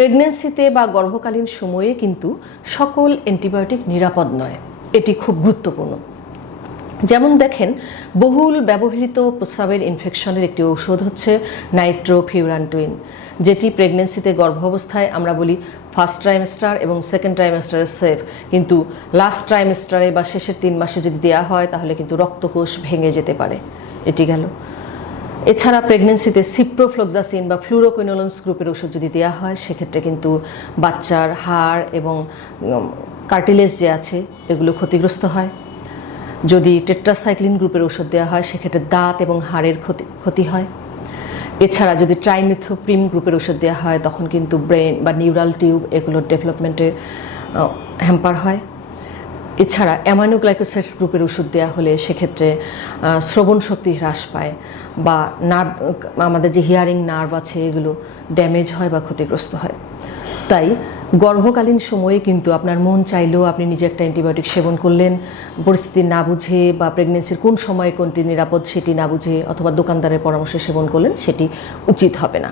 প্রেগন্যান্সিতে বা গর্ভকালীন সময়ে কিন্তু সকল অ্যান্টিবায়োটিক নিরাপদ নয়, এটি খুব গুরুত্বপূর্ণ। যেমন দেখেন, বহুল ব্যবহৃত প্রস্রাবের ইনফেকশনের একটি ঔষধ হচ্ছে নাইট্রোফিউরান্টুইন, যেটি প্রেগন্যান্সিতে গর্ভাবস্থায় আমরা বলি ফার্স্ট ট্রাইমেস্টার এবং সেকেন্ড ট্রাইমেস্টারে সেফ, কিন্তু লাস্ট ট্রাইমেস্টারে বা শেষের 3 মাসে যদি দেওয়া হয় তাহলে কিন্তু রক্তকোষ ভেঙে যেতে পারে। এটি গেল। এছাড়া প্রেগন্যান্সিতে সিপ্রোফ্লক্সাসিন বা ফ্লুরোকুইনোলোন্স গ্রুপের ওষুধ যদি দেওয়া হয় সেক্ষেত্রে কিন্তু বাচ্চার হাড় এবং কার্টিলেজ যে আছে এগুলো ক্ষতিগ্রস্ত হয়। যদি টেট্রাসাইক্লিন গ্রুপের ওষুধ দেওয়া হয় সেক্ষেত্রে দাঁত এবং হাড়ের ক্ষতি হয়। এছাড়া যদি ট্রাইমিথোপ্রিম গ্রুপের ওষুধ দেওয়া হয় তখন কিন্তু ব্রেন বা নিউরাল টিউব এগুলোর ডেভেলপমেন্টে হ্যাম্পার হয়। এছাড়া অ্যামাইনোগ্লাইকোসাইডস গ্রুপের ওষুধ দেওয়া হলে সেক্ষেত্রে শ্রবণ শক্তি হ্রাস পায় বা নার্ভ, আমাদের যে হিয়ারিং নার্ভ আছে এগুলো ড্যামেজ হয় বা ক্ষতিগ্রস্ত হয়। তাই গর্ভকালীন সময়ে কিন্তু আপনার মন চাইলেও আপনি নিজে একটা অ্যান্টিবায়োটিক সেবন করলেন, পরিস্থিতি না বুঝে বা প্রেগনেন্সির কোন সময় কোনটি নিরাপদ সেটি না বুঝে অথবা দোকানদারের পরামর্শে সেবন করলেন, সেটি উচিত হবে না।